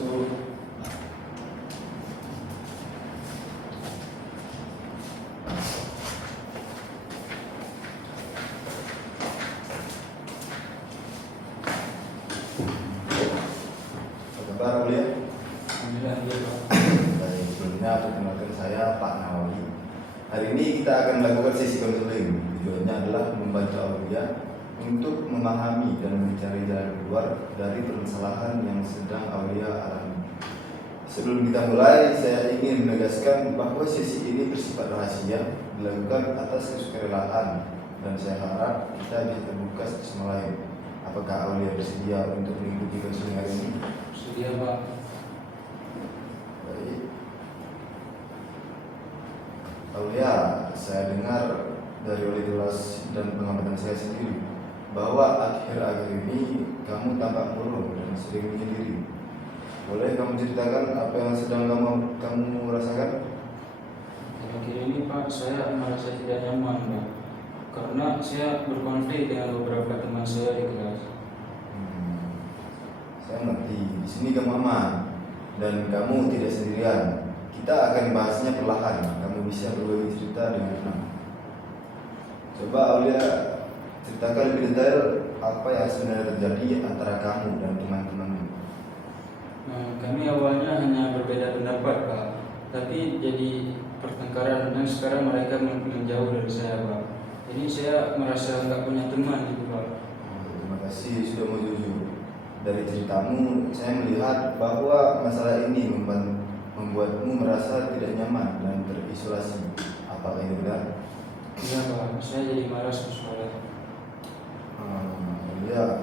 Masuk. Apa kabar Aulia? Alhamdulillah, iya Pak. Baik, sebelumnya perkenalkan saya Pak Nawawi. Hari ini kita akan melakukan sesi konseling. Tujuannya adalah membantu Aulia untuk memahami dan mencari jalan keluar dari permasalahan yang sedang Aulia alami. Sebelum kita mulai, saya ingin menegaskan bahwa sesi ini bersifat rahasia, dilakukan atas kesukarelaan, dan saya harap kita bisa terbuka satu sama lain. Apakah Aulia bersedia untuk mengikuti konseling hari ini? Sedia Pak. Baik. Aulia, saya dengar dari orientasi dan pengamatan saya sendiri bahwa akhir-akhir ini kamu tampak murung dan sering menyendiri. Boleh kamu ceritakan apa yang sedang kamu rasakan? Akhir ini Pak, saya merasa tidak nyaman Pak, karena saya berkonflik dengan beberapa teman saya di kelas. Saya mengerti. Di sini kamu aman dan kamu tidak sendirian. Kita akan bahasnya perlahan. Kamu bisa berbagi cerita dengan tenang. Coba Aulia ceritakan lebih detail apa yang sebenarnya terjadi antara kamu dan teman-temanmu. Kami awalnya hanya berbeda pendapat Pak, tapi jadi pertengkaran dan sekarang mereka menjauh dari saya Pak. Jadi saya merasa nggak punya teman gitu Pak. Terima kasih sudah mau jujur. Dari ceritamu, saya melihat bahwa masalah ini membuatmu merasa tidak nyaman dan terisolasi. Apakah itu benar? Iya Pak, saya jadi malas ke sekolah. Ya,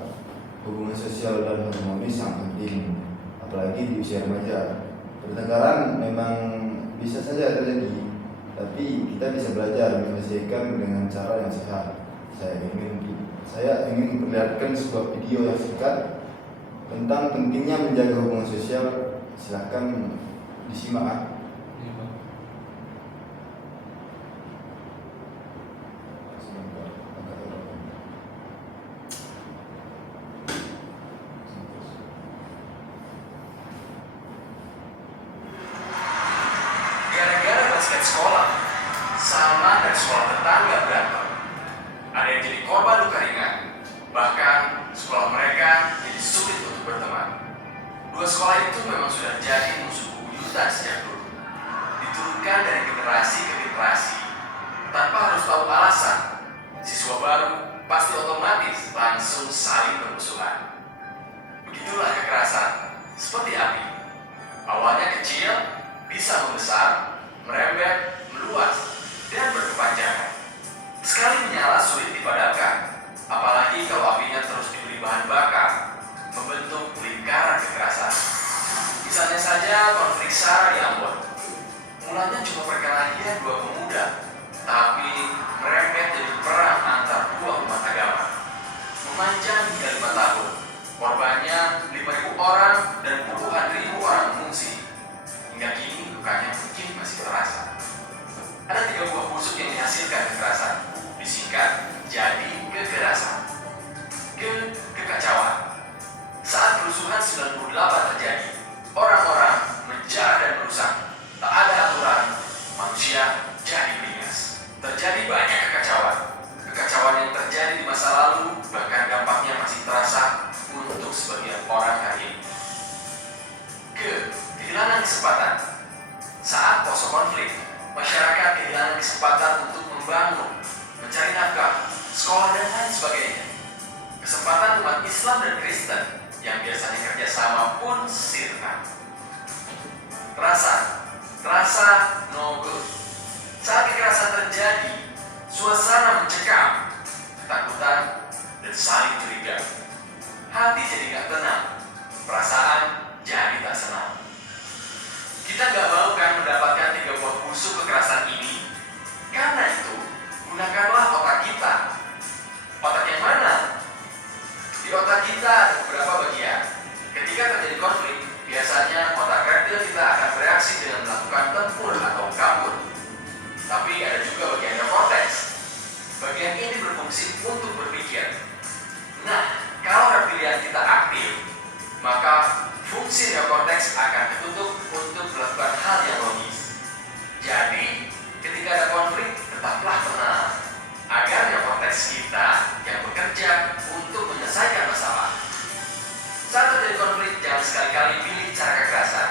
hubungan sosial dan harmonis sangat penting, apalagi di usia remaja. Pertengkaran memang bisa saja terjadi, tapi kita bisa belajar menyelesaikan dengan cara yang sehat. Saya ingin memperlihatkan sebuah video yang singkat tentang pentingnya menjaga hubungan sosial. Silakan disimak. Iya Pak. Gara-gara basket sekolah, Salma dan sekolah tetangga berantem. Ada yang jadi korban luka ringan, bahkan sekolah mereka jadi sulit untuk berteman. Dua sekolah itu memang sudah jadi musuh bebuyutan sejak dulu. Diturunkan dari generasi ke generasi, tanpa harus tahu alasan. Siswa baru pasti otomatis langsung saling bermusuhan. Begitulah kekerasan, seperti api. Awalnya kecil, bisa membesar, merembet, meluas, dan berkepanjangan. Sekali menyala sulit dipadamkan, apalagi kalau apinya terus diberi bahan bakar, membentuk lingkaran kekerasan. Misalnya saja konflik SARA di Ambon. Mulanya cuma perkelahian dua pemuda, tapi merembet jadi perang antar dua umat agama. Memanjang hingga 5 tahun, korbannya 5.000 orang dan puluhan ribu orang mengungsi. Hingga kini lukanya mungkin masih terasa. Ada 3 buah busuk yang dihasilkan kekerasan. Disingkat jadi kekerasan. Kekacauan. Saat kerusuhan 98 terjadi, orang-orang menjarah dan merusak. Tak ada aturan, manusia jadi beringas. Terjadi banyak kekacauan. Kekacauan yang terjadi di masa lalu bahkan dampaknya masih terasa untuk sebagian orang hari ini. Kehilangan kesempatan. Saat post konflik, masyarakat kehilangan kesempatan untuk membangun, mencari nafkah, sekolah dan lain sebagainya. Kesempatan umat Islam dan Kristen yang biasanya kerjasama pun sirna. Terasa no good. Saat kekerasan terjadi, suasana mencekam, ketakutan, dan saling curiga. Hati jadi gak tenang, perasaan jadi tak senang. Kita gak mau kan mendapatkan 3 buah busuk kekerasan ini. Karena itu, gunakanlah otak kita. Otak yang mana? Di otak kita ada beberapa bagian. Ketika terjadi konflik, biasanya otak reptil kita akan bereaksi dengan melakukan tempur atau kabur. Tapi ada juga bagian neokorteks. Bagian ini berfungsi untuk berpikir. Nah, kalau reptilian kita aktif, maka fungsi neokorteks akan tertutup untuk melakukan hal yang logis. Jadi, ketika ada konflik, tetaplah tenang agar neokorteks kita yang bekerja untuk menyelesaikan masalah. Saat terjadi konflik, jangan sekali-kali pilih cara kekerasan.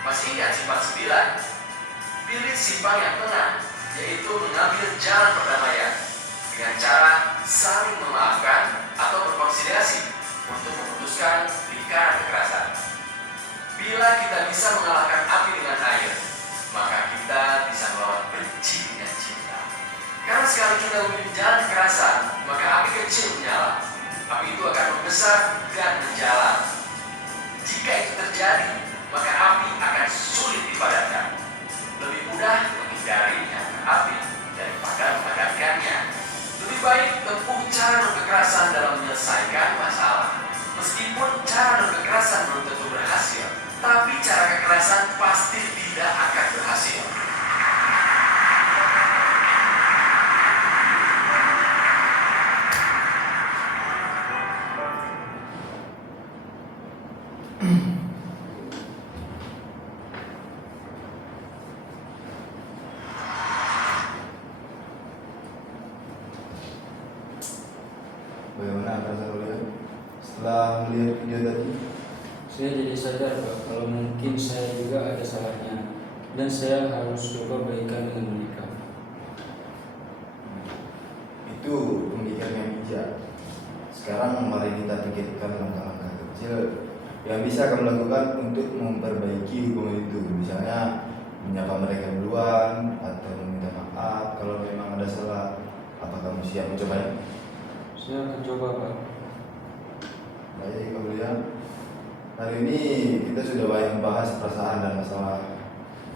Masih ingat simpang 9? Pilih simpang yang tengah, yaitu mengambil jalan perdamaian dengan cara saling memaafkan atau berkonsiderasi untuk memutuskan lingkaran kekerasan. Bila kita bisa mengalahkan api dengan air, maka kita bisa melawan benci dengan cinta. Karena sekali kita memilih jalan kekerasan, maka api kecil menyala. Api itu akan membesar dan menjalar. Jika itu terjadi, maka api akan sulit dipadamkan. Lebih mudah menghindari nyala api daripada memadamkannya. Lebih baik tempuh cara non-kekerasan dalam menyelesaikan masalah. Meskipun cara non-kekerasan belum tentu berhasil, tapi cara kekerasan pasti tidak akan berhasil. Bagaimana perasaan kalian setelah melihat video tadi? Saya jadi sadar Pak, kalau mungkin saya juga ada salahnya dan saya harus coba baikan dengan mereka. Itu pemikiran yang bijak. Sekarang mari kita pikirkan langkah-langkah kecil yang bisa kamu lakukan untuk memperbaiki hubungan itu. Misalnya menyapa mereka duluan atau meminta maaf kalau memang ada salah. Apa kamu siap mencobanya? Saya akan coba Pak. Baik, kemudian hari ini kita sudah banyak membahas perasaan dan masalah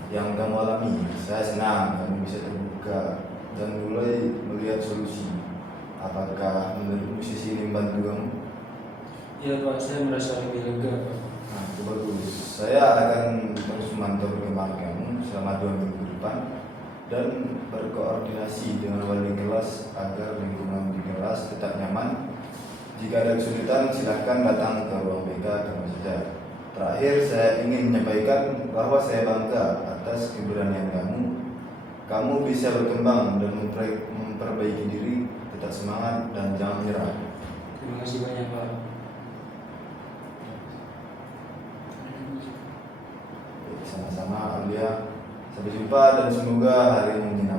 yang kamu alami. Saya senang kamu bisa terbuka dan mulai melihat solusi. Apakah menurut sisi ini membantu kamu? Iya Pak, saya merasa lebih lega Pak. Nah, itu bagus. Saya akan terus memantau perkembangan kamu selama 2 minggu ke depan dan berkoordinasi dengan wali kelas agar lingkungan di kelas tetap nyaman. Jika ada kesulitan, silahkan datang ke ruang BK kamu saja. Terakhir, saya ingin menyampaikan bahwa saya bangga atas keberanian kamu. Kamu bisa berkembang dan memperbaiki diri. Tetap semangat dan jangan menyerah. Terima kasih banyak Pak. Sama-sama, Aulia. Sampai jumpa dan semoga hari ini menyenangkan.